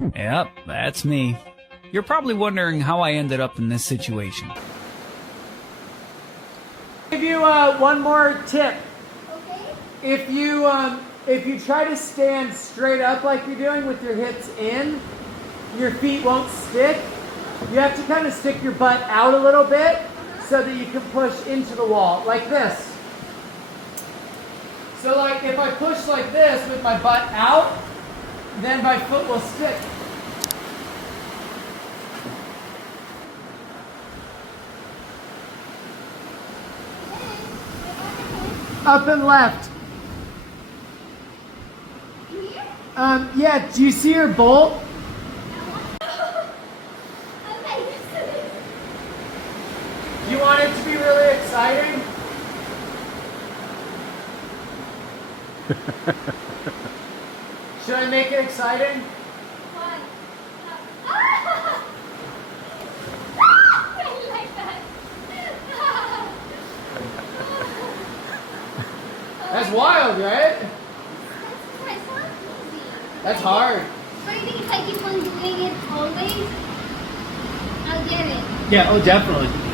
Yep, that's me. You're probably wondering how I ended up in this situation. I'll give you one more tip. Okay. If you try to stand straight up like you're doing with your hips in, your feet won't stick. You have to kind of stick your butt out a little bit so that you can push into the wall, like this. So like if I push like this with my butt out, then my foot will stick. Up and left. Here? Yeah, do you see your bolt? Okay. Do you want it to be really exciting? Should I make it exciting? One. Ah! I like that. That's wild, right? That's not easy. That's hard. But I think if I keep on doing it always, I'll get it. Yeah, oh definitely.